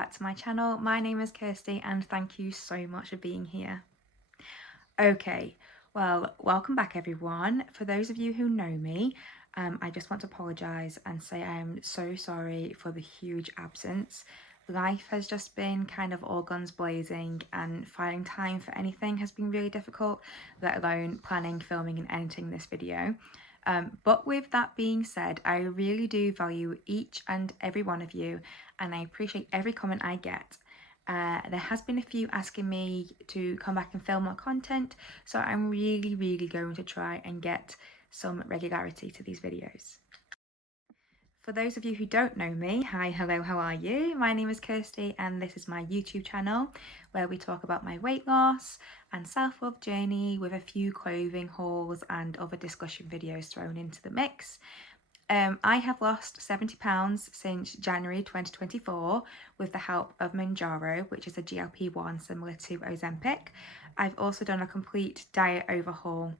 back to my channel. My name is Kirsty and thank you so much for being here. Okay, well, welcome back everyone. For those of you who know me, I just want to apologise and say I'm so sorry for the huge absence. Life has just been kind of all guns blazing, and finding time for anything has been really difficult, let alone planning, filming and editing this video. But with that being said, I really do value each and every one of you, and I appreciate every comment I get. There has been a few asking me to come back and film more content, so I'm really going to try and get some regularity to these videos. For those of you who don't know me, hi, hello, how are you? My name is Kirsty and this is my YouTube channel where we talk about my weight loss and self-love journey with a few clothing hauls and other discussion videos thrown into the mix. I have lost 70 pounds since January 2024 with the help of Mounjaro, which is a GLP-1 similar to Ozempic. I've also done a complete diet overhaul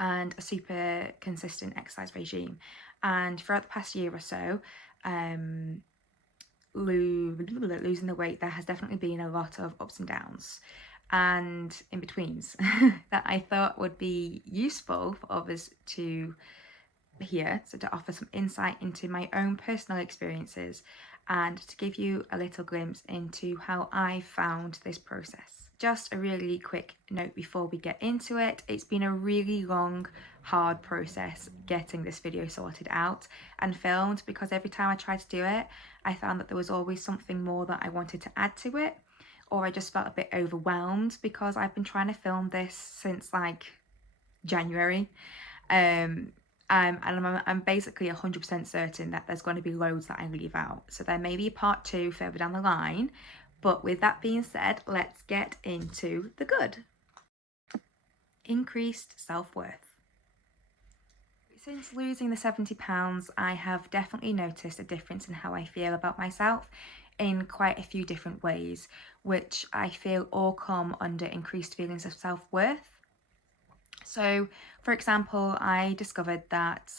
and a super consistent exercise regime. And throughout the past year or so, losing the weight, there has definitely been a lot of ups and downs and in-betweens that I thought would be useful for others to hear, so to offer some insight into my own personal experiences and to give you a little glimpse into how I found this process. Just a really quick note before we get into it, it's been a really long, hard process getting this video sorted out and filmed, because every time I tried to do it, I found that there was always something more that I wanted to add to it, or I just felt a bit overwhelmed because I've been trying to film this since like January. And I'm basically 100% certain that there's going to be loads that I leave out. So there may be a part 2 further down the line. But with that being said, let's get into the good. Increased self-worth. Since losing the 70 pounds, I have definitely noticed a difference in how I feel about myself in quite a few different ways, which I feel all come under increased feelings of self-worth. So, for example, I discovered that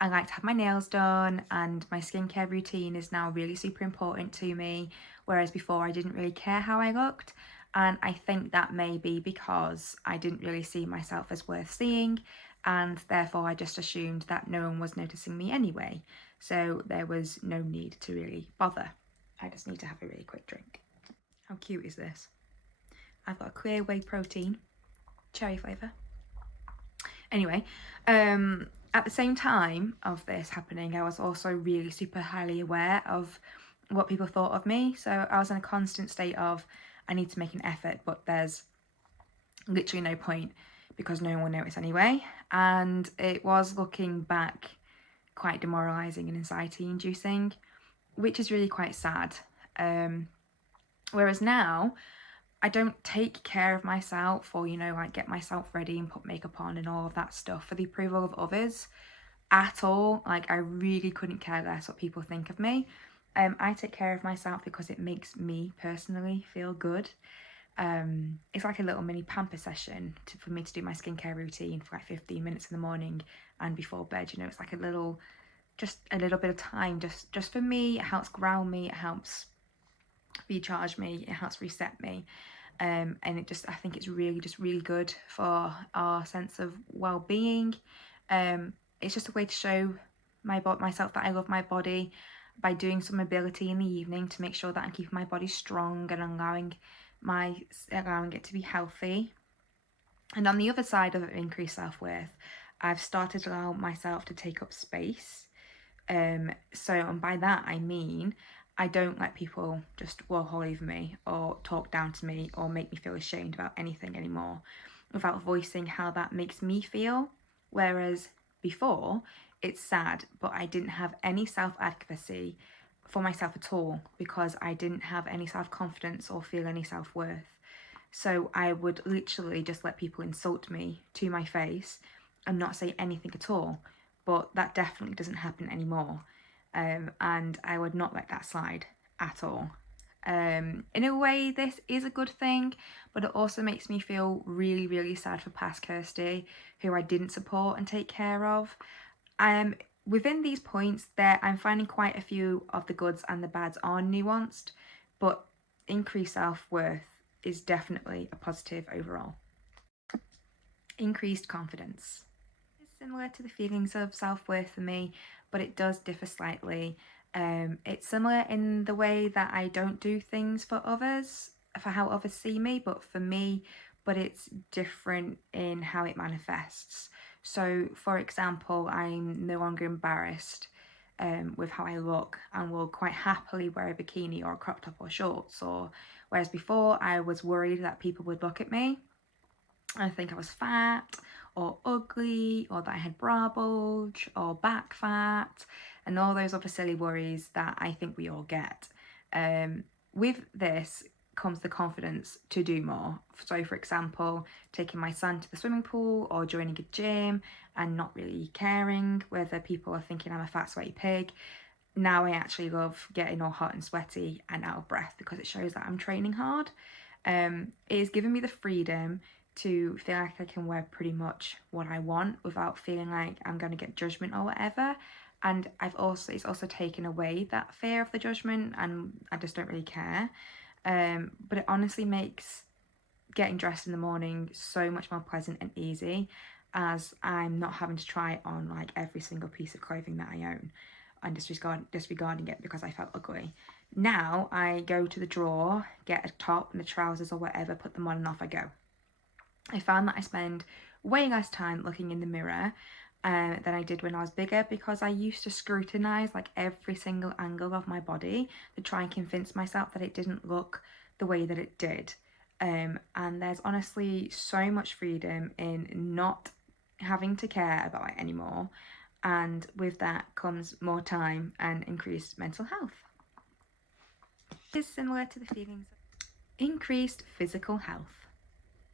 I like to have my nails done and my skincare routine is now really super important to me, whereas before I didn't really care how I looked. And I think that may be because I didn't really see myself as worth seeing, and therefore I just assumed that no one was noticing me anyway. So there was no need to really bother. I just need to have a really quick drink. How cute is this? I've got a clear whey protein, cherry flavour. Anyway, at the same time of this happening, I was also really super highly aware of what people thought of me. So I was in a constant state of, I need to make an effort, but there's literally no point because no one will notice anyway. And it was, looking back, quite demoralising and anxiety inducing, which is really quite sad. Whereas now, I don't take care of myself or, like get myself ready and put makeup on and all of that stuff for the approval of others at all. Like, I really couldn't care less what people think of me. I take care of myself because it makes me personally feel good. It's like a little mini pamper session for me to do my skincare routine for like 15 minutes in the morning and before bed. It's like just a little bit of time just for me. It helps ground me, it helps recharge me, it helps reset me. And I think it's really good for our sense of well-being. It's just a way to show myself that I love my body by doing some mobility in the evening to make sure that I'm keeping my body strong and allowing it to be healthy. And on the other side of increased self-worth, I've started to allow myself to take up space. And by that I mean I don't let people just walk all over me or talk down to me or make me feel ashamed about anything anymore without voicing how that makes me feel. Whereas before, it's sad, but I didn't have any self-advocacy for myself at all because I didn't have any self-confidence or feel any self-worth. So I would literally just let people insult me to my face and not say anything at all. But that definitely doesn't happen anymore. And I would not let that slide at all. In a way, this is a good thing, but it also makes me feel really sad for past Kirsty, who I didn't support and take care of. Within these points, I'm finding quite a few of the goods and the bads are nuanced, but increased self-worth is definitely a positive overall. Increased confidence. It's similar to the feelings of self-worth for me, but it does differ slightly. It's similar in the way that I don't do things for others, for how others see me, but for me, but it's different in how it manifests. So, for example, I'm no longer embarrassed with how I look and will quite happily wear a bikini or a crop top or shorts, or whereas before I was worried that people would look at me and I think I was fat or ugly or that I had bra bulge or back fat and all those other silly worries that I think we all get. With this comes the confidence to do more. So for example, taking my son to the swimming pool or joining a gym and not really caring whether people are thinking I'm a fat sweaty pig. Now I actually love getting all hot and sweaty and out of breath because it shows that I'm training hard. It has given me the freedom to feel like I can wear pretty much what I want without feeling like I'm going to get judgment or whatever. And it's also taken away that fear of the judgment, and I just don't really care. But it honestly makes getting dressed in the morning so much more pleasant and easy, as I'm not having to try on like every single piece of clothing that I own and disregarding it because I felt ugly. Now I go to the drawer, get a top and the trousers or whatever, put them on and off I go. I found that I spend way less time looking in the mirror than I did when I was bigger, because I used to scrutinise like every single angle of my body to try and convince myself that it didn't look the way that it did. And there's honestly so much freedom in not having to care about it anymore, and with that comes more time and increased mental health. This is similar to the feelings of increased physical health.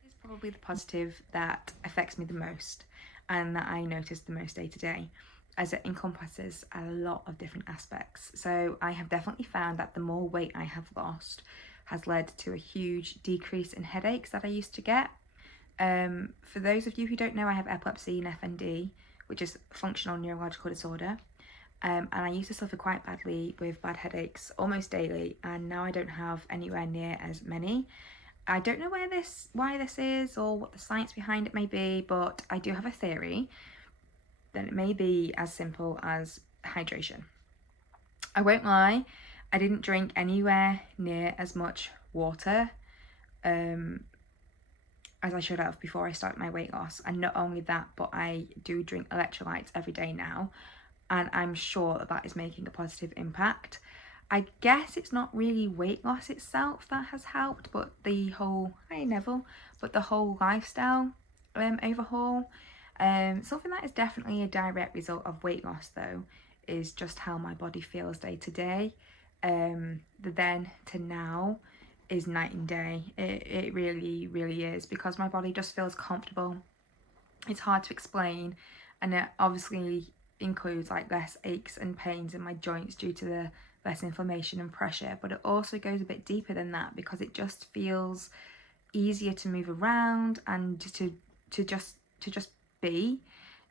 Is probably the positive that affects me the most and that I notice the most day to day, as it encompasses a lot of different aspects. So I have definitely found that the more weight I have lost has led to a huge decrease in headaches that I used to get. For those of you who don't know, I have epilepsy and FND, which is functional neurological disorder. And I used to suffer quite badly with bad headaches almost daily, and now I don't have anywhere near as many. I don't know why this is or what the science behind it may be, but I do have a theory that it may be as simple as hydration. I won't lie, I didn't drink anywhere near as much water as I should have before I started my weight loss. And not only that, but I do drink electrolytes every day now, and I'm sure that is making a positive impact. I guess it's not really weight loss itself that has helped, but the whole the whole lifestyle overhaul. Something that is definitely a direct result of weight loss though is just how my body feels day to day. The then to now is night and day. It really is, because my body just feels comfortable. It's hard to explain, and it obviously includes like less aches and pains in my joints due to the less inflammation and pressure, but it also goes a bit deeper than that because it just feels easier to move around and to just be.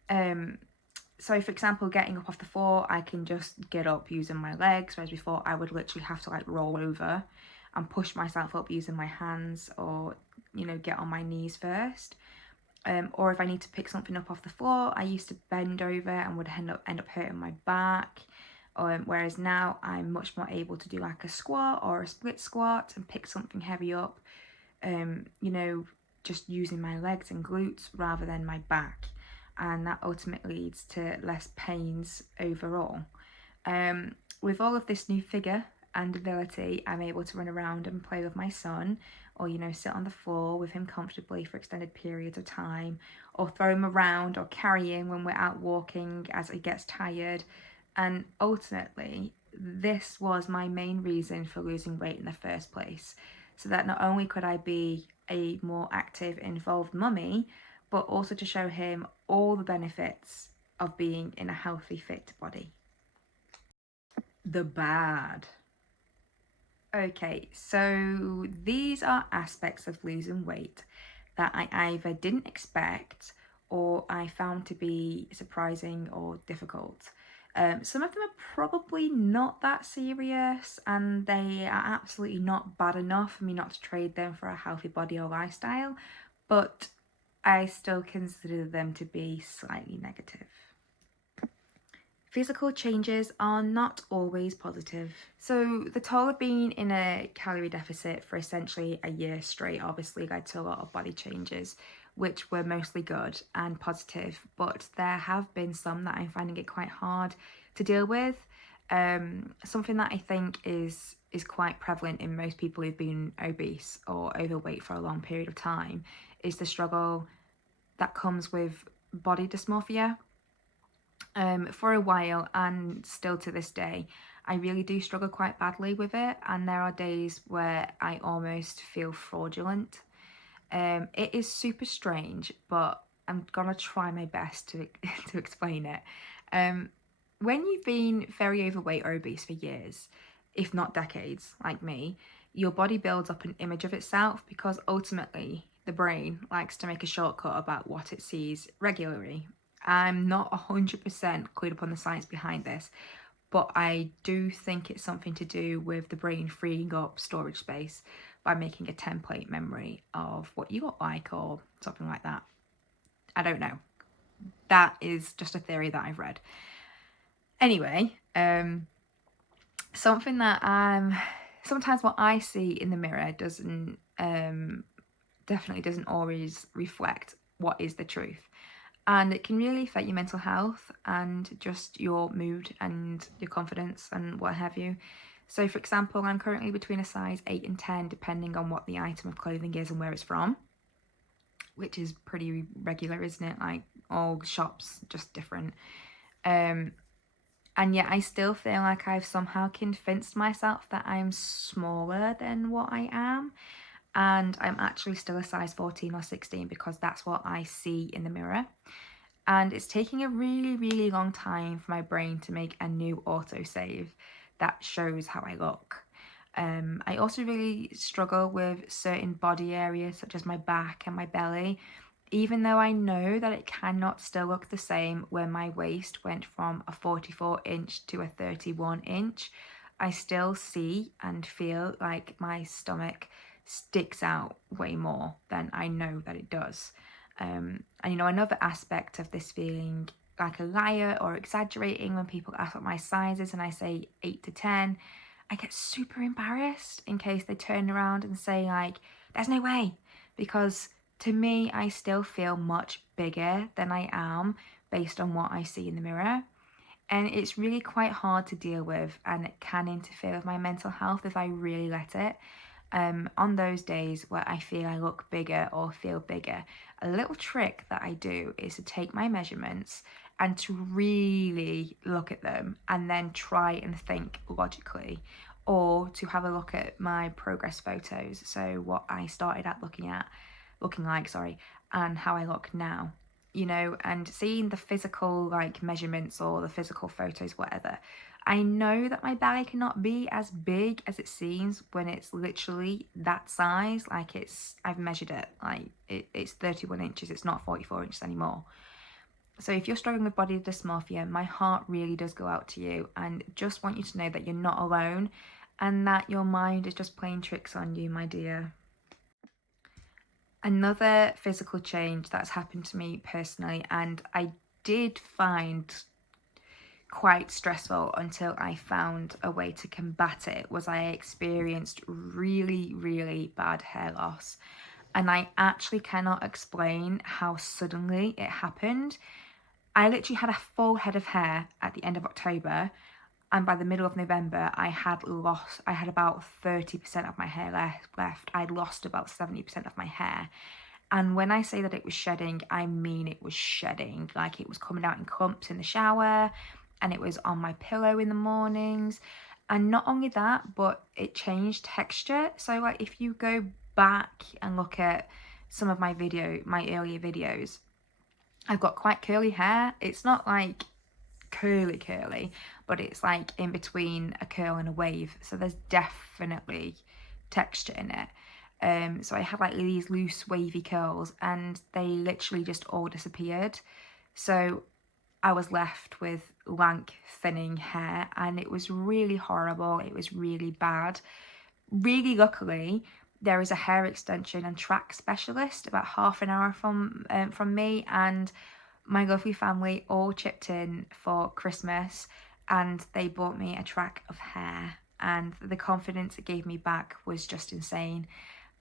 So for example, getting up off the floor, I can just get up using my legs, whereas before I would literally have to like roll over and push myself up using my hands, or get on my knees first. Or if I need to pick something up off the floor, I used to bend over and would end up hurting my back. Whereas now I'm much more able to do like a squat or a split squat and pick something heavy up, just using my legs and glutes rather than my back. And that ultimately leads to less pains overall. With all of this new figure and ability, I'm able to run around and play with my son, or sit on the floor with him comfortably for extended periods of time, or throw him around or carry him when we're out walking as he gets tired. And ultimately, this was my main reason for losing weight in the first place, so that not only could I be a more active, involved mummy, but also to show him all the benefits of being in a healthy, fit body. The bad. Okay, so these are aspects of losing weight that I either didn't expect or I found to be surprising or difficult. Some of them are probably not that serious, and they are absolutely not bad enough for me not to trade them for a healthy body or lifestyle, but I still consider them to be slightly negative. Physical changes are not always positive. So the toll of being in a calorie deficit for essentially a year straight obviously led to a lot of body changes, which were mostly good and positive, but there have been some that I'm finding it quite hard to deal with. Something that I think is quite prevalent in most people who've been obese or overweight for a long period of time is the struggle that comes with body dysmorphia. For a while, and still to this day, I really do struggle quite badly with it, and there are days where I almost feel fraudulent. It is super strange, but I'm gonna try my best to to explain it. When you've been very overweight or obese for years, if not decades, like me, your body builds up an image of itself because ultimately the brain likes to make a shortcut about what it sees regularly. I'm not 100% clued up on the science behind this, but I do think it's something to do with the brain freeing up storage space by making a template memory of what you look like or something like that. I don't know. That is just a theory that I've read. Anyway, something that sometimes what I see in the mirror doesn't definitely doesn't always reflect what is the truth. And it can really affect your mental health and just your mood and your confidence and what have you. So for example, I'm currently between a size 8 and 10 depending on what the item of clothing is and where it's from, which is pretty regular, isn't it? Like all shops just different. And yet I still feel like I've somehow convinced myself that I'm smaller than what I am, and I'm actually still a size 14 or 16 because that's what I see in the mirror. And it's taking a really, really long time for my brain to make a new autosave that shows how I look. I also really struggle with certain body areas such as my back and my belly, even though I know that it cannot still look the same when my waist went from a 44-inch to a 31-inch. I still see and feel like my stomach sticks out way more than I know that it does. And you know, another aspect of this feeling like a liar or exaggerating when people ask what my size is and I say 8 to 10, I get super embarrassed in case they turn around and say like, there's no way, because to me, I still feel much bigger than I am based on what I see in the mirror. And it's really quite hard to deal with, and it can interfere with my mental health if I really let it. On those days where I feel I look bigger or feel bigger, a little trick that I do is to take my measurements and to really look at them and then try and think logically, or to have a look at my progress photos, so what I started at looking like, and how I look now, you know, and seeing the physical like measurements or the physical photos, whatever. I know that my belly cannot be as big as it seems when it's literally that size. Like I've measured it, like it's 31 inches, it's not 44 inches anymore. So if you're struggling with body dysmorphia, my heart really does go out to you, and just want you to know that you're not alone and that your mind is just playing tricks on you, my dear. Another physical change that's happened to me personally, and I did find quite stressful until I found a way to combat it, was I experienced really, really bad hair loss. And I actually cannot explain how suddenly it happened. I literally had a full head of hair at the end of October, and by the middle of November I had about 30% of my hair left. I'd lost about 70% of my hair. And when I say that it was shedding, I mean it was shedding. Like it was coming out in clumps in the shower, and it was on my pillow in the mornings. And not only that, but it changed texture. So like if you go back and look at some of my earlier videos, I've got quite curly hair. It's not like curly, but it's like in between a curl and a wave. So there's definitely texture in it. So I had like these loose wavy curls, and they literally just all disappeared. So I was left with lank, thinning hair, and it was really horrible. It was really bad. Really luckily, there is a hair extension and track specialist about half an hour from me, and my lovely family all chipped in for Christmas, and they bought me a track of hair, and the confidence it gave me back was just insane.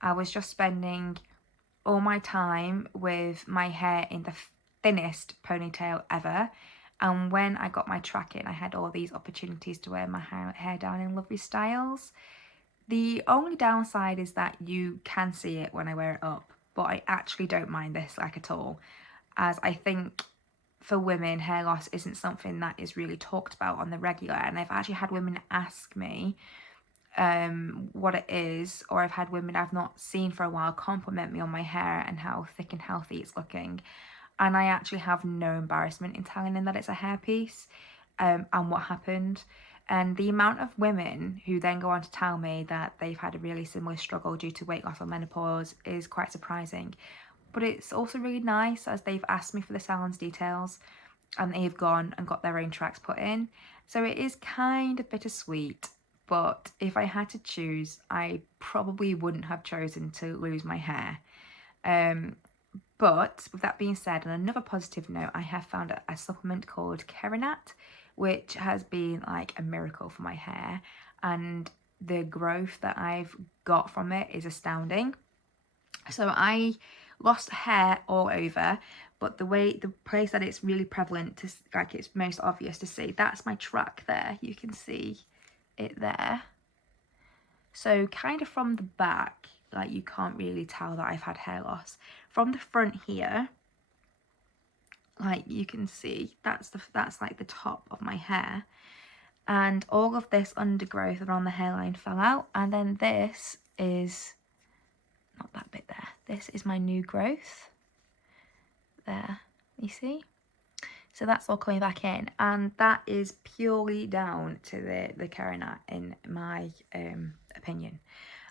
I was just spending all my time with my hair in the thinnest ponytail ever, and when I got my track in, I had all these opportunities to wear my hair down in lovely styles. The only downside is that you can see it when I wear it up, but I actually don't mind this like at all, as I think for women, hair loss isn't something that is really talked about on the regular, and I've actually had women ask me what it is, or I've had women I've not seen for a while compliment me on my hair and how thick and healthy it's looking, and I actually have no embarrassment in telling them that it's a hairpiece and what happened. And the amount of women who then go on to tell me that they've had a really similar struggle due to weight loss or menopause is quite surprising. But it's also really nice, as they've asked me for the salon's details and they've gone and got their own tracks put in. So it is kind of bittersweet. But if I had to choose, I probably wouldn't have chosen to lose my hair. But with that being said, on another positive note, I have found a supplement called Kerinat, which has been like a miracle for my hair, and the growth that I've got from it is astounding. So I lost hair all over, but the place that it's really prevalent to, like it's most obvious to see, that's my track there. You can see it there. So kind of from the back, like you can't really tell that I've had hair loss. From the front here, like you can see, that's like the top of my hair, and all of this undergrowth around the hairline fell out, and then this is not that bit there. This is my new growth there, you see? So that's all coming back in, and that is purely down to the Kerinat, in my opinion.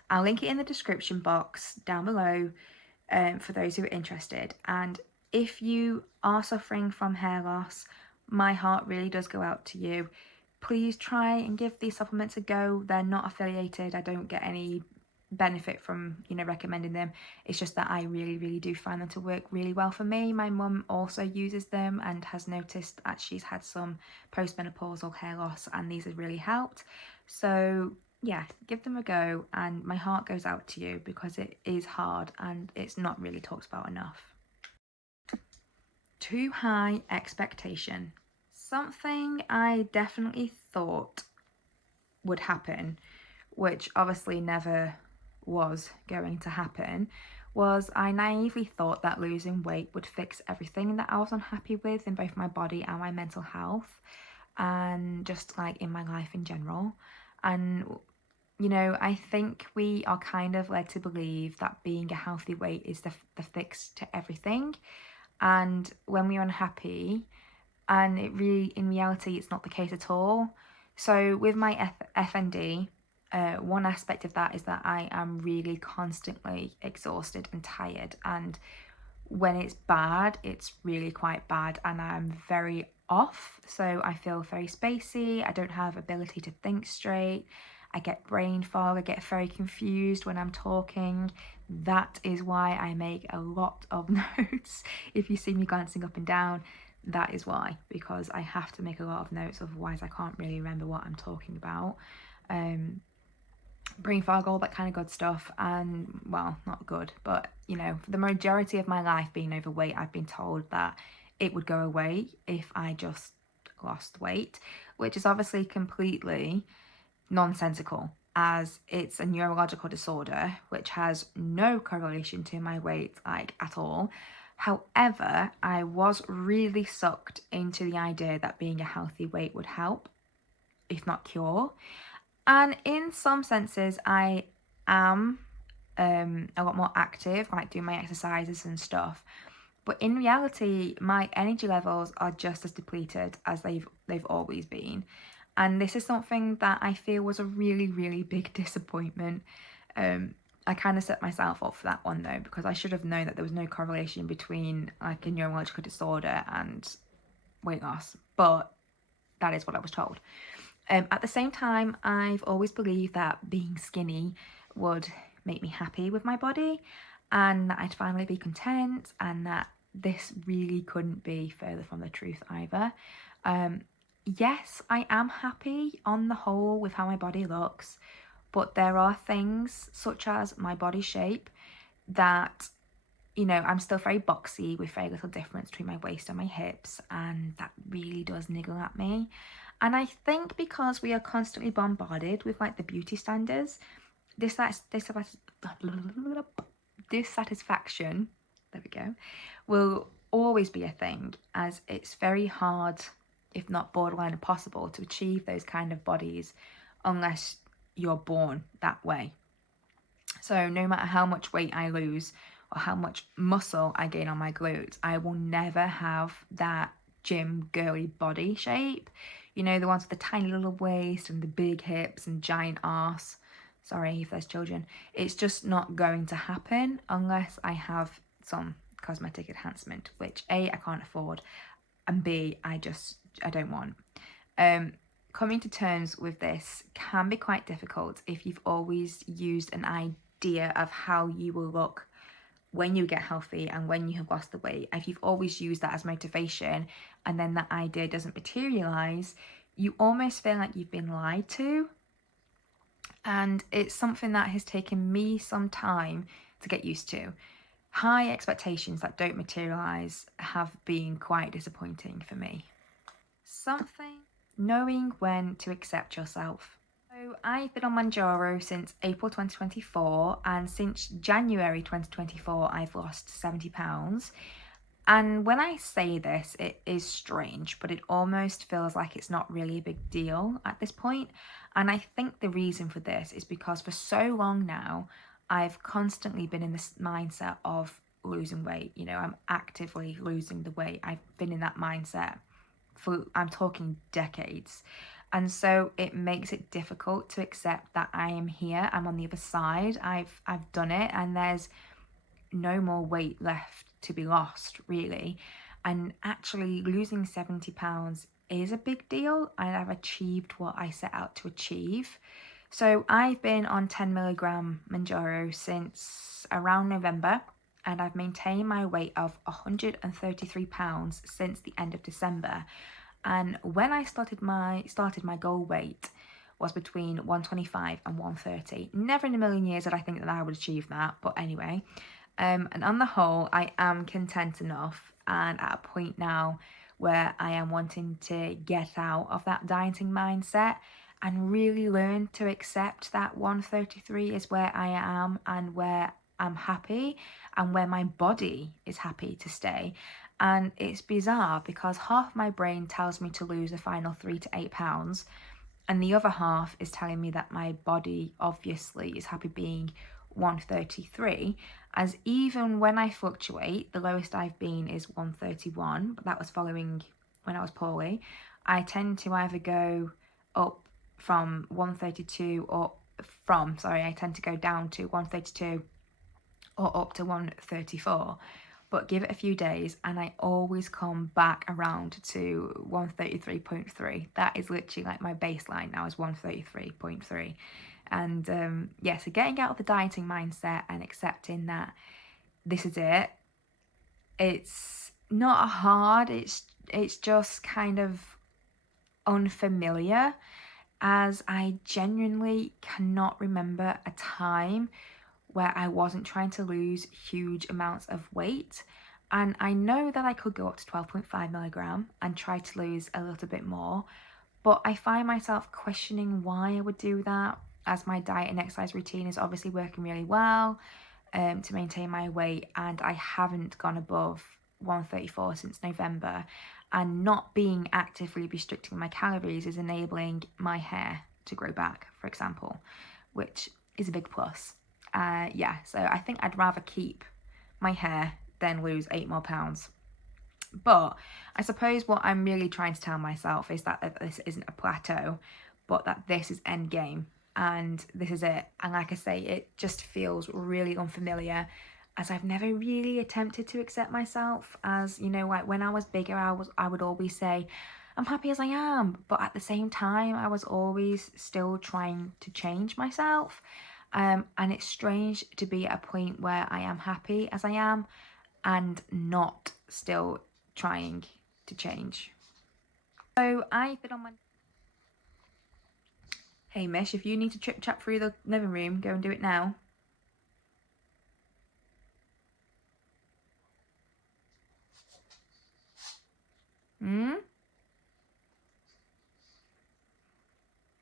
I'll link it in the description box down below for those who are interested. And if you are suffering from hair loss, my heart really does go out to you. Please try and give these supplements a go. They're not affiliated. I don't get any benefit from recommending them. It's just that I really do find them to work really well for me. My mum also uses them and has noticed that she's had some postmenopausal hair loss, and these have really helped. So yeah, give them a go, and my heart goes out to you because it is hard and it's not really talked about enough. Too high expectation. Something I definitely thought would happen, which obviously never was going to happen, was I naively thought that losing weight would fix everything that I was unhappy with in both my body and my mental health, and just like in my life in general. And I think we are kind of led to believe that being a healthy weight is the fix to everything, and when we're unhappy, and in reality it's not the case at all. So with my FND, one aspect of that is that I am really constantly exhausted and tired, and when it's bad, it's really quite bad, and I'm very off. So I feel very spacey. I don't have ability to think straight. I get brain fog. I get very confused when I'm talking. That is why I make a lot of notes. If you see me glancing up and down, that is why, because I have to make a lot of notes, otherwise I can't really remember what I'm talking about. Brain fog, all that kind of good stuff, and well, not good, but for the majority of my life being overweight, I've been told that it would go away if I just lost weight, which is obviously completely nonsensical, as it's a neurological disorder which has no correlation to my weight, like at all. However, I was really sucked into the idea that being a healthy weight would help, if not cure. And in some senses, I am a lot more active, like doing my exercises and stuff. But in reality, my energy levels are just as depleted as they've always been. And this is something that I feel was a really big disappointment. I kind of set myself up for that one though, because I should have known that there was no correlation between like a neurological disorder and weight loss, but that is what I was told. At the same time, I've always believed that being skinny would make me happy with my body, and that I'd finally be content, and that this really couldn't be further from the truth either. Yes, I am happy on the whole with how my body looks, but there are things such as my body shape that, you know, I'm still very boxy with very little difference between my waist and my hips, and that really does niggle at me. And I think because we are constantly bombarded with like the beauty standards, dissatisfaction, there we go, will always be a thing, as it's very hard, if not borderline impossible, to achieve those kind of bodies unless you're born that way. So no matter how much weight I lose or how much muscle I gain on my glutes, I will never have that gym girly body shape. You know, the ones with the tiny little waist and the big hips and giant arse. Sorry if there's children. It's just not going to happen unless I have some cosmetic enhancement, which A, I can't afford, and B, I don't want. Coming to terms with this can be quite difficult if you've always used an idea of how you will look when you get healthy and when you have lost the weight. If you've always used that as motivation and then that idea doesn't materialize, you almost feel like you've been lied to. And it's something that has taken me some time to get used to. High expectations that don't materialize have been quite disappointing for me. Knowing when to accept yourself. So I've been on Mounjaro since April 2024, and since January 2024 I've lost 70 pounds. And when I say this, it is strange, but it almost feels like it's not really a big deal at this point. And I think the reason for this is because for so long now, I've constantly been in this mindset of losing weight. You know, I'm actively losing the weight. I've been in that mindset for, I'm talking decades. And so it makes it difficult to accept that I am here, I'm on the other side, I've done it, and there's no more weight left to be lost, really. And actually losing 70 pounds is a big deal, and I've achieved what I set out to achieve. So I've been on 10 milligram Mounjaro since around November, and I've maintained my weight of 133 pounds since the end of December. And when I started my goal weight was between 125 and 130. Never in a million years did I think that I would achieve that, but anyway. And on the whole, I am content enough and at a point now where I am wanting to get out of that dieting mindset and really learn to accept that 133 is where I am and where I'm happy and where my body is happy to stay. And it's bizarre because half my brain tells me to lose the final 3 to 8 pounds, and the other half is telling me that my body obviously is happy being 133, as even when I fluctuate, the lowest I've been is 131, but that was following when I was poorly. I tend to either go up from 132 or I tend to go down to 132 or up to 134. But give it a few days and I always come back around to 133.3. That is literally like my baseline now, is 133.3. And yeah, so getting out of the dieting mindset and accepting that this is it, it's not hard, it's just kind of unfamiliar, as I genuinely cannot remember a time where I wasn't trying to lose huge amounts of weight. And I know that I could go up to 12.5 milligram and try to lose a little bit more, but I find myself questioning why I would do that, as my diet and exercise routine is obviously working really well to maintain my weight, and I haven't gone above 134 since November, and not being actively restricting my calories is enabling my hair to grow back, for example, which is a big plus. Yeah, so I think I'd rather keep my hair than lose 8 more pounds. But I suppose what I'm really trying to tell myself is that this isn't a plateau, but that this is end game and this is it. And like I say, it just feels really unfamiliar, as I've never really attempted to accept myself. As you know, like when I was bigger, I would always say I'm happy as I am, but at the same time I was always still trying to change myself. And it's strange to be at a point where I am happy as I am and not still trying to change. So I've been on my... Hey Mish, if you need to trip chat through the living room, go and do it now. Hmm?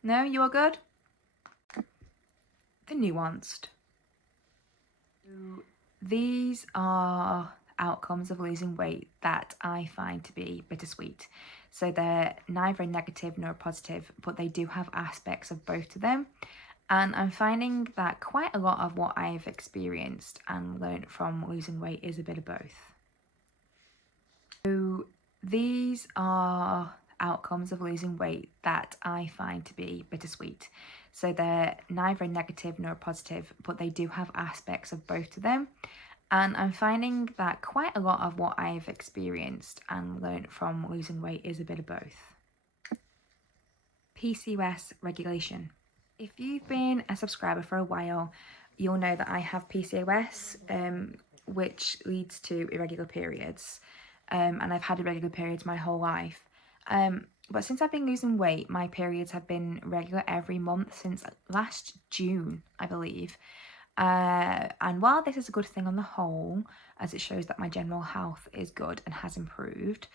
No, you are good? The Nuanced. These are outcomes of losing weight that I find to be bittersweet. So they're neither a negative nor a positive, but they do have aspects of both of them. And I'm finding that quite a lot of what I've experienced and learned from losing weight is a bit of both. So these are outcomes of losing weight that I find to be bittersweet. So they're neither a negative nor a positive, but they do have aspects of both of them. And I'm finding that quite a lot of what I've experienced and learned from losing weight is a bit of both. PCOS regulation. If you've been a subscriber for a while, you'll know that I have PCOS, which leads to irregular periods. And I've had irregular periods my whole life. But since I've been losing weight, my periods have been regular every month since last June, I believe. And while this is a good thing on the whole, as it shows that my general health is good and has improved,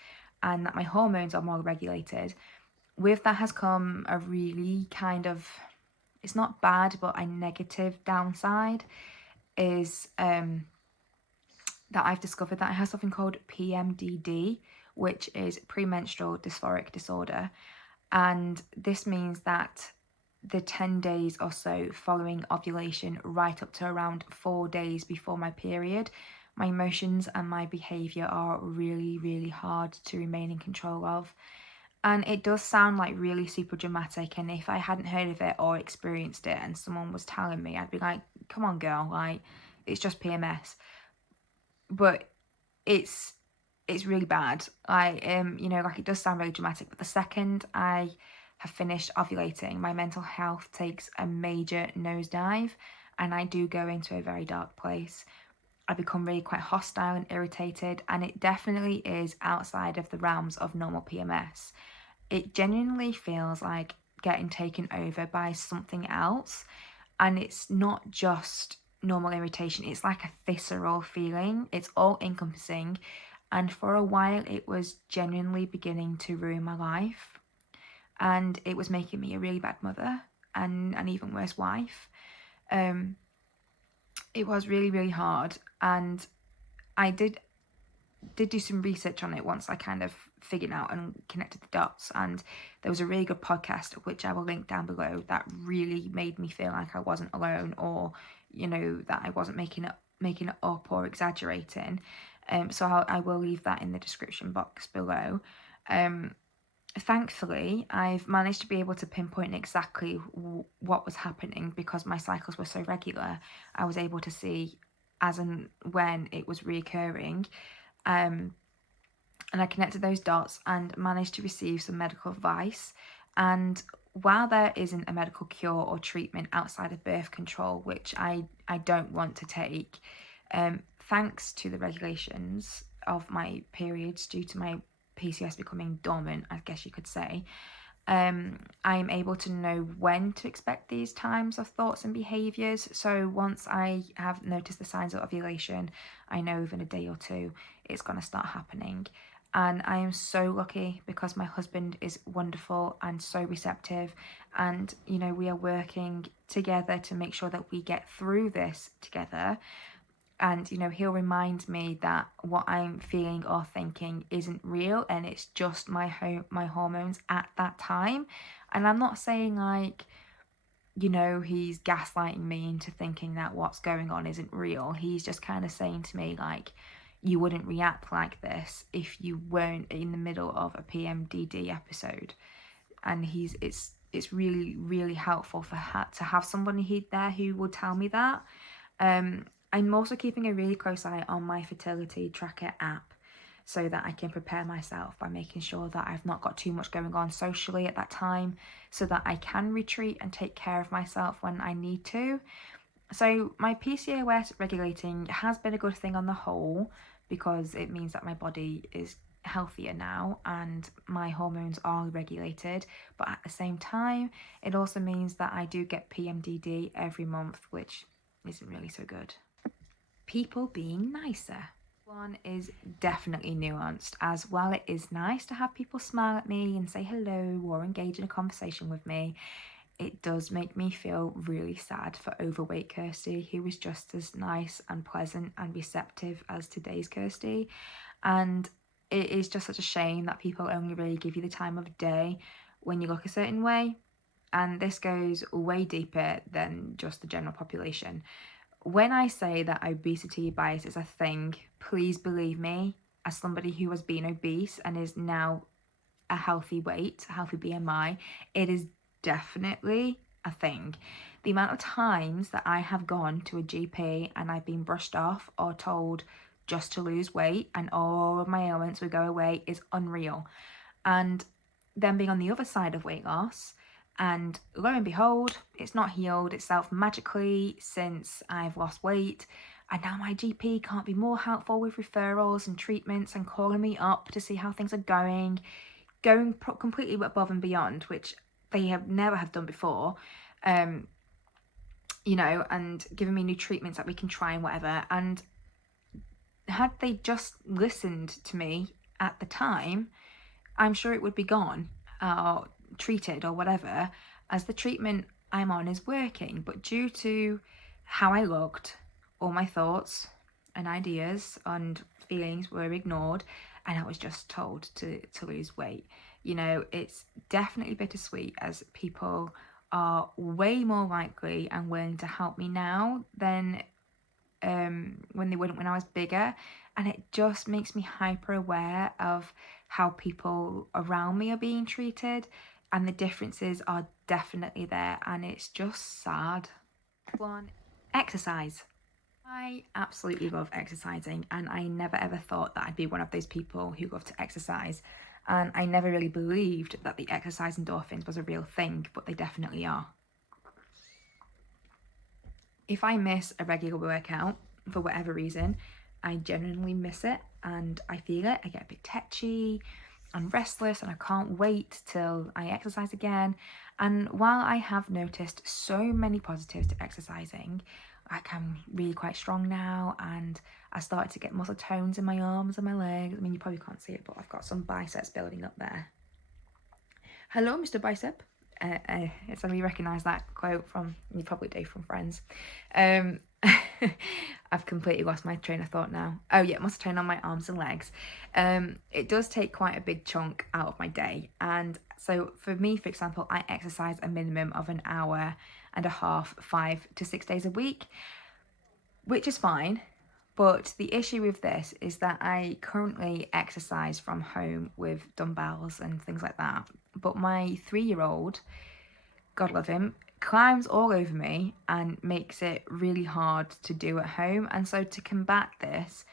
and that my hormones are more regulated, with that has come a really kind of, it's not bad, but a negative downside is that I've discovered that I have something called PMDD, which is premenstrual dysphoric disorder. And this means that the 10 days or so following ovulation, right up to around 4 days before my period, my emotions and my behaviour are really, really hard to remain in control of. And it does sound like really super dramatic, and if I hadn't heard of it or experienced it and someone was telling me, I'd be like, come on girl, like, it's just PMS. But it's really bad. You know, like, it does sound really dramatic, but the second I have finished ovulating, my mental health takes a major nosedive, and I do go into a very dark place. I become really quite hostile and irritated, and it definitely is outside of the realms of normal PMS. It genuinely feels like getting taken over by something else, and it's not just normal irritation, it's like a visceral feeling. It's all encompassing, and for a while it was genuinely beginning to ruin my life, and it was making me a really bad mother and an even worse wife. It was really, really hard, and I did do some research on it once I kind of figured out and connected the dots, and there was a really good podcast, which I will link down below, that really made me feel like I wasn't alone, or you know, that I wasn't making it up or exaggerating. So I will leave that in the description box below. Thankfully, I've managed to be able to pinpoint exactly what was happening, because my cycles were so regular. I was able to see as and when it was reoccurring. And I connected those dots and managed to receive some medical advice. And while there isn't a medical cure or treatment outside of birth control, which I don't want to take, thanks to the regulations of my periods due to my PCOS becoming dormant, I guess you could say, I am able to know when to expect these times of thoughts and behaviours. So once I have noticed the signs of ovulation, I know within a day or two it's going to start happening. And I am so lucky, because my husband is wonderful and so receptive, and you know, we are working together to make sure that we get through this together. And you know, he'll remind me that what I'm feeling or thinking isn't real, and it's just my hormones at that time. And I'm not saying, like, you know, he's gaslighting me into thinking that what's going on isn't real. He's just kind of saying to me, like, you wouldn't react like this if you weren't in the middle of a PMDD episode. And it's really, really helpful to have somebody there who will tell me that. I'm also keeping a really close eye on my fertility tracker app so that I can prepare myself by making sure that I've not got too much going on socially at that time, so that I can retreat and take care of myself when I need to. So my PCOS regulating has been a good thing on the whole, because it means that my body is healthier now and my hormones are regulated, but at the same time it also means that I do get PMDD every month, which isn't really so good. People being nicer. One is definitely nuanced, as while it is nice to have people smile at me and say hello or engage in a conversation with me, it does make me feel really sad for overweight Kirsty, who was just as nice and pleasant and receptive as today's Kirsty. And it is just such a shame that people only really give you the time of day when you look a certain way. And this goes way deeper than just the general population. When I say that obesity bias is a thing, please believe me, as somebody who has been obese and is now a healthy weight, a healthy BMI, it is definitely a thing. The amount of times that I have gone to a GP and I've been brushed off or told just to lose weight and all of my ailments would go away is unreal. And then being on the other side of weight loss, and lo and behold, it's not healed itself magically since I've lost weight. And now my GP can't be more helpful with referrals and treatments and calling me up to see how things are going completely above and beyond, which they have never have done before, you know, and giving me new treatments that we can try and whatever. And had they just listened to me at the time, I'm sure it would be gone or treated or whatever, as the treatment I'm on is working. But due to how I looked, all my thoughts and ideas and feelings were ignored, and I was just told to lose weight. You know, it's definitely bittersweet, as people are way more likely and willing to help me now than when they wouldn't when I was bigger. And it just makes me hyper aware of how people around me are being treated, and the differences are definitely there, and it's just sad. One, exercise. I absolutely love exercising, and I never ever thought that I'd be one of those people who love to exercise, and I never really believed that the exercise endorphins was a real thing, but they definitely are. If I miss a regular workout for whatever reason, I genuinely miss it and I feel it. I get a bit tetchy and restless, and I can't wait till I exercise again. And while I have noticed so many positives to exercising, like I'm really quite strong now, and I started to get muscle tones in my arms and my legs. I mean, you probably can't see it, but I've got some biceps building up there. Hello, Mr. Bicep. So you recognise that quote from, you probably do, from Friends. I've completely lost my train of thought now. Oh yeah, muscle tone on my arms and legs. It does take quite a big chunk out of my day, and so for me, for example, I exercise a minimum of an hour and a half, 5 to 6 days a week, which is fine. But the issue with this is that I currently exercise from home with dumbbells and things like that. But my 3-year-old, God love him, climbs all over me and makes it really hard to do at home. And so to combat this,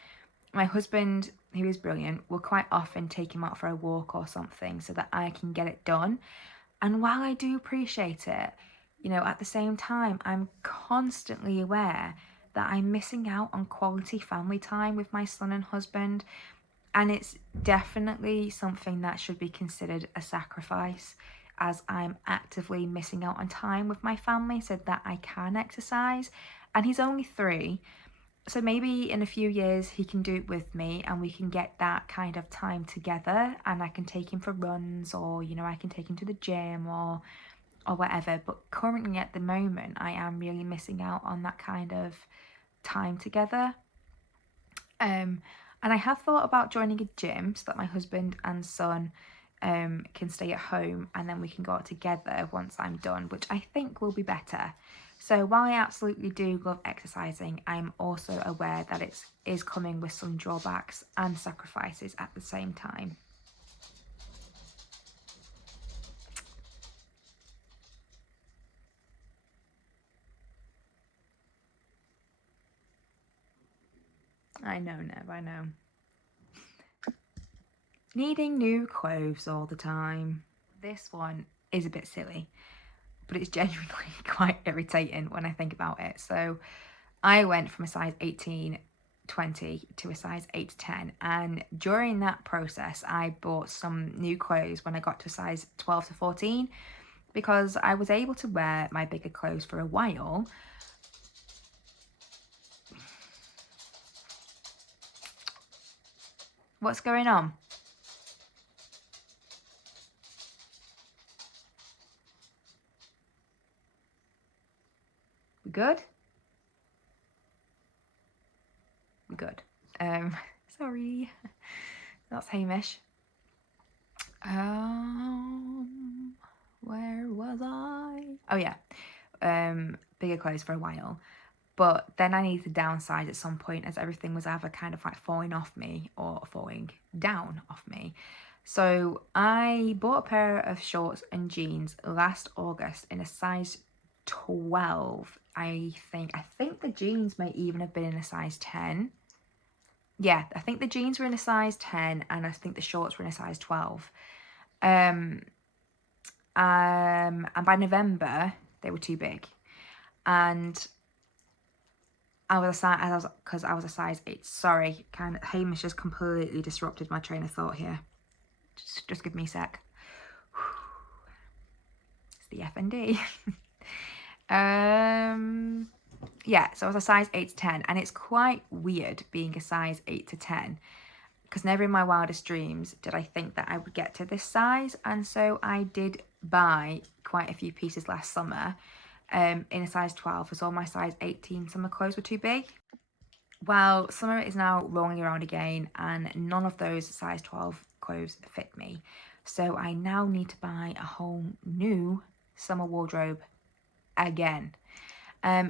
my husband, who is brilliant, will quite often take him out for a walk or something so that I can get it done. And while I do appreciate it, you know, at the same time, I'm constantly aware that I'm missing out on quality family time with my son and husband. And it's definitely something that should be considered a sacrifice, as I'm actively missing out on time with my family so that I can exercise. And he's only 3, so maybe in a few years he can do it with me and we can get that kind of time together, and I can take him for runs, or, you know, I can take him to the gym or whatever. But currently at the moment, I am really missing out on that kind of time together. And I have thought about joining a gym so that my husband and son can stay at home, and then we can go out together once I'm done, which I think will be better. So while I absolutely do love exercising, I'm also aware that it is coming with some drawbacks and sacrifices at the same time. I know, Nev, I know. Needing new clothes all the time. This one is a bit silly, but it's genuinely quite irritating when I think about it. So I went from a size 18, 20 to a size 8 to 10, and during that process I bought some new clothes when I got to a size 12 to 14 because I was able to wear my bigger clothes for a while. What's going on? We good? We good. Sorry. That's Hamish. Where was I? Oh yeah. Bigger clothes for a while. But then I needed to downsize at some point as everything was either kind of like falling off me or falling down off me. So I bought a pair of shorts and jeans last August in a size 12, I think. I think the jeans may even have been in a size 10. Yeah, I think the jeans were in a size 10 and I think the shorts were in a size 12. And by November, they were too big. And I was a size 8. Sorry, Hamish just completely disrupted my train of thought here. Just give me a sec. It's the FND. Yeah, so I was a size 8 to 10, and it's quite weird being a size 8 to 10 because never in my wildest dreams did I think that I would get to this size, and so I did buy quite a few pieces last summer in a size 12 because all my size 18 summer clothes were too big. Well, summer is now rolling around again and none of those size 12 clothes fit me. So I now need to buy a whole new summer wardrobe again.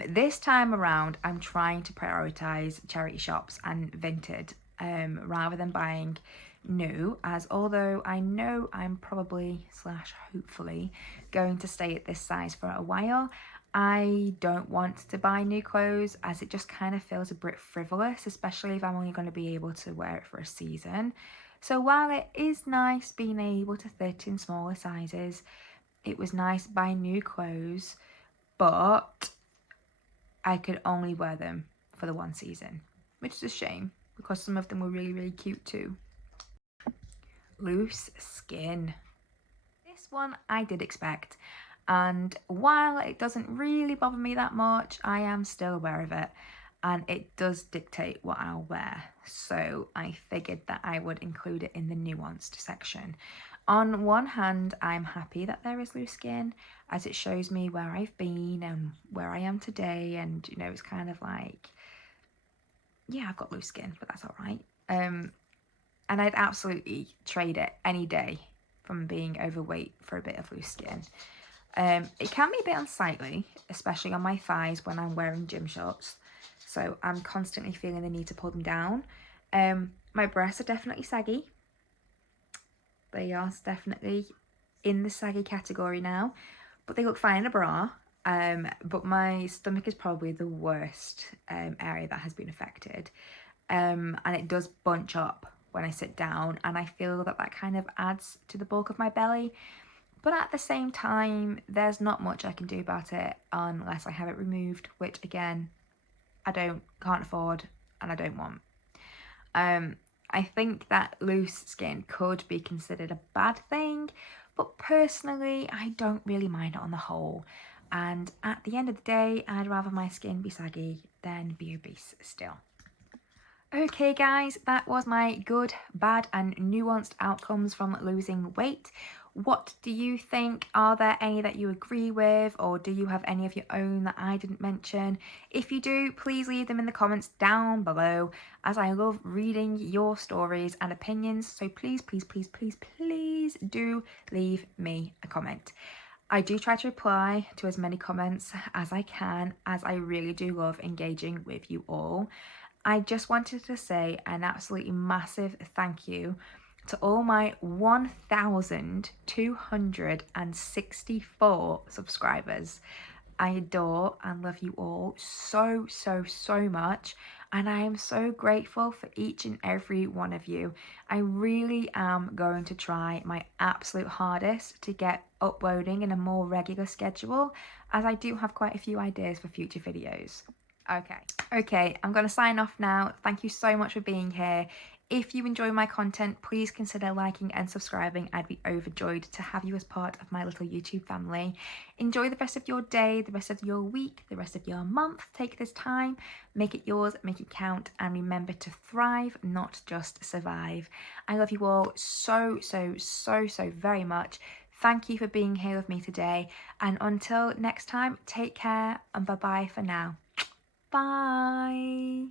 This time around, I'm trying to prioritise charity shops and Vinted rather than buying new, as although I know I'm probably / hopefully going to stay at this size for a while, I don't want to buy new clothes as it just kind of feels a bit frivolous, especially if I'm only going to be able to wear it for a season. So while it is nice being able to fit in smaller sizes, it was nice buying new clothes, but I could only wear them for the one season, which is a shame because some of them were really, really cute too. Loose skin. This one I did expect, and while it doesn't really bother me that much, I am still aware of it and it does dictate what I'll wear. So I figured that I would include it in the nuanced section. On one hand, I'm happy that there is loose skin as it shows me where I've been and where I am today, and you know, it's kind of like, yeah, I've got loose skin, but that's all right. And I'd absolutely trade it any day from being overweight for a bit of loose skin. It can be a bit unsightly, especially on my thighs when I'm wearing gym shorts. So I'm constantly feeling the need to pull them down. My breasts are definitely saggy. They are definitely in the saggy category now, but they look fine in a bra. But my stomach is probably the worst area that has been affected. And it does bunch up when I sit down, and I feel that that kind of adds to the bulk of my belly. But at the same time, there's not much I can do about it unless I have it removed, which again, can't afford and I don't want. I think that loose skin could be considered a bad thing, but personally, I don't really mind it on the whole. And at the end of the day, I'd rather my skin be saggy than be obese still. Okay guys, that was my good, bad and nuanced outcomes from losing weight. What do you think? Are there any that you agree with, or do you have any of your own that I didn't mention? If you do, please leave them in the comments down below, as I love reading your stories and opinions. So please, please, please, please, please do leave me a comment. I do try to reply to as many comments as I can, as I really do love engaging with you all. I just wanted to say an absolutely massive thank you to all my 1,264 subscribers. I adore and love you all so, so, so much. and I am so grateful for each and every one of you. I really am going to try my absolute hardest to get uploading in a more regular schedule, as I do have quite a few ideas for future videos. Okay, I'm going to sign off now. Thank you so much for being here. If you enjoy my content, please consider liking and subscribing. I'd be overjoyed to have you as part of my little YouTube family. Enjoy the rest of your day, the rest of your week, the rest of your month. Take this time, make it yours, make it count, and remember to thrive, not just survive. I love you all so very much. Thank you for being here with me today, and until next time, take care and bye-bye for now. Bye.